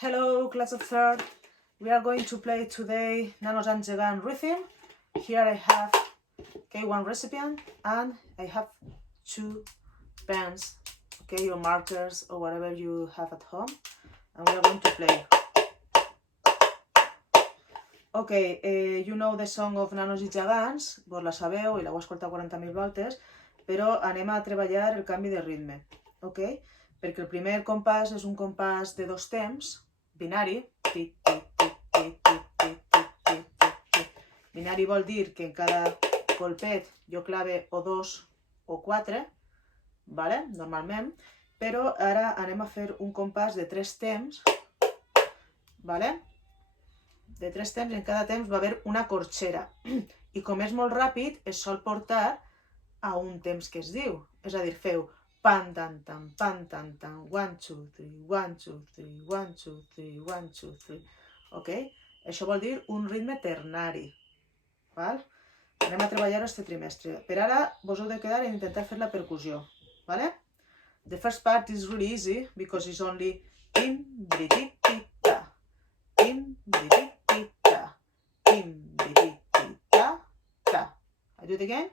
Hello, class of third. We are going to play today Nanos and Gegants rhythm. Here I have K1 recipient and I have two pens, okay, or markers or whatever you have at home, and we are going to play. Okay, you know the song of Nanos i Gegants, vos la sabeu i l'heu escoltat 40.000 voltes, però anem a treballar el canvi de ritme, ok? Perquè el primer compàs és un compàs de dos temps, binari. Binari vol dir que en cada colpet jo clave o 2 o 4, vale? Normalment, però ara anem a fer un compàs de 3 temps, vale? De 3 temps, en cada temps va haver una corxera i com és molt ràpid es sol portar a un temps que es diu, és a dir, feu pan tan tan, pan tan tan, 1, 2, 3, 1, 2, 3, 1, 2, 3, 1, 2, 3, ok? Això vol dir un ritme ternari, val? Anem a treballar este trimestre. Per ara vos heu de quedar i intentar fer la percussió, vale? The first part is really easy because it's only tim, bri-ti-ti-ta, tim, bri-ti-ti-ta, tim, bri-ti-ti-ta, ta. I do it again.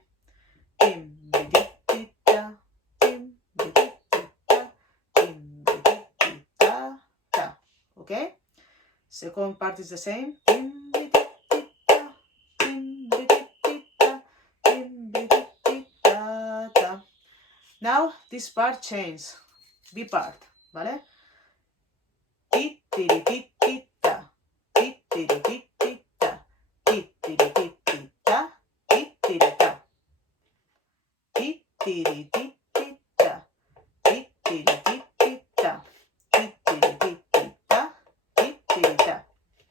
Tim, bri-ti-ti-ta, tim, bri-ti-ti-ta, tim, bri-ti-ti-ta, ta. Okay? Second part is the same. Tim, bri-ti-ti-ta, tim, bri-ti-ti-ta, tim, bri-ti-ti-ta, ta. Now this part changes. B part, vale? Ti-ti-ri-ti-ti-ta, ti-ti-ri-ti-ti-ta, ti-ti-ri-ti-ti-ta, ti-ti-ri-ta. Ti-ti-ri-ti-ti-ta, ti-ti-ri-ti-ti-ta, ti-ti-ri-ti-ti-ta, ti-ti-ri-ta.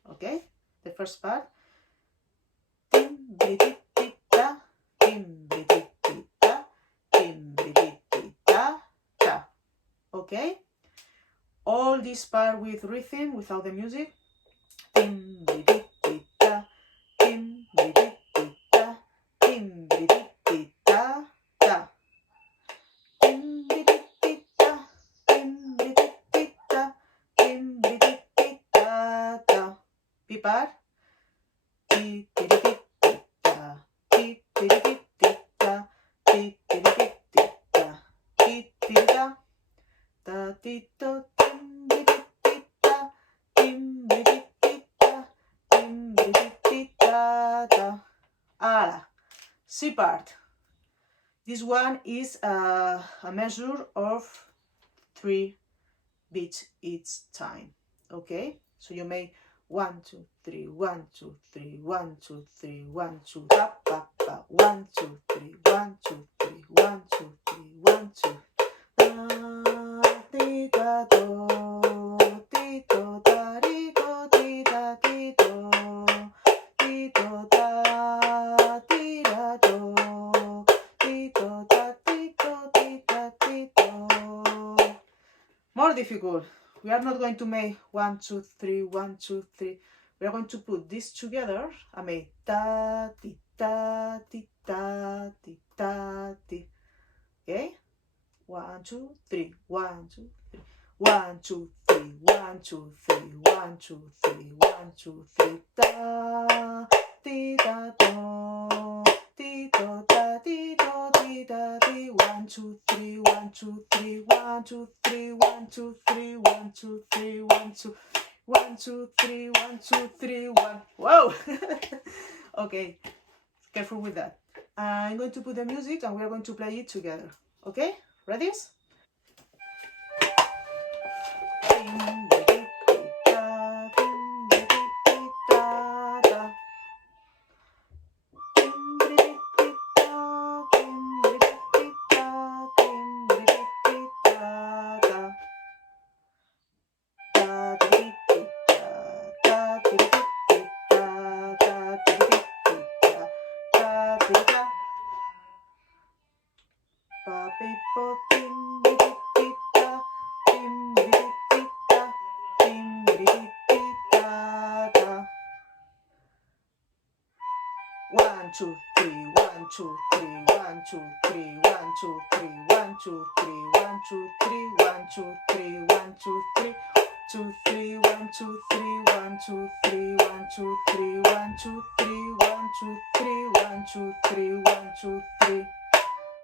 Okay? The first part. Tim-bri-ti-ti-ta, tim-bri-ti-ti-ta, tim-bri-ti-ti-ta, ta. Okay? All this part with rhythm, without the music. Tim-bri-ti-ti-ta, tim-bri-ti-ti-ta, tim-bri-ti-ti-ta, ta. Tim-bri-ti-ti-ta, tim-bri-ti-ti-ta, tim-bri-ti-ti-ta, ta. B part. Ti-ti-ri-ti-ti-ta, ti-ti-ri-ti-ti-ta, ti-ti-ri-ti-ti-ta, ti-ti-ri-ta, ta-ti-to. C part. This one is a measure of 3 beats each time. Okay? So you make 1, 2, 3, 1, 2, 3, 1, 2, 3, 1, 2, pa, pa, pa, 1, 2, 3, 1, 2, 3, 1, 2, 3, 1, 2. Ti, ta, do, ti, to, ta, ri, do, ti, ta, ti, do, ti, to, ta. More difficult. We are not going to make 1, 2, 3, 1, 2, 3. We are going to put this together and make ta, ti, ta, ti, ta, ti, ta, ti. Okay? 1, 2, 3, 1, 2, 3. 1, 2, 3, 1, 2, 3, 1, 2, 3, 1, 2, 3, ta, ti, ta, do, ti, to, ta, ti, do, ti, ta, ti, 1, 2, 3, 1, 2, 3, 1, 2, 3, 1, 2, 3, 1, 2, 3, 1, 2, 1, 2, 3, 1, 2, 3, 1. Whoa! Okay, careful with that. I'm going to put the music and we are going to play it together. Okay, ready? One, two, three, 1, 2, 3, 1, 2, 3, 1, 2, 3, 1, 2, 3, 1, 2, 3, 1, 2, 3, 1, 2, 3, 2, 3, 1, 1, 2, 3, 1, 2, 3, 1, 2, 3, 1, 2, 3, 1, 2, 3, 1, 2, 3, 1, 2, 3.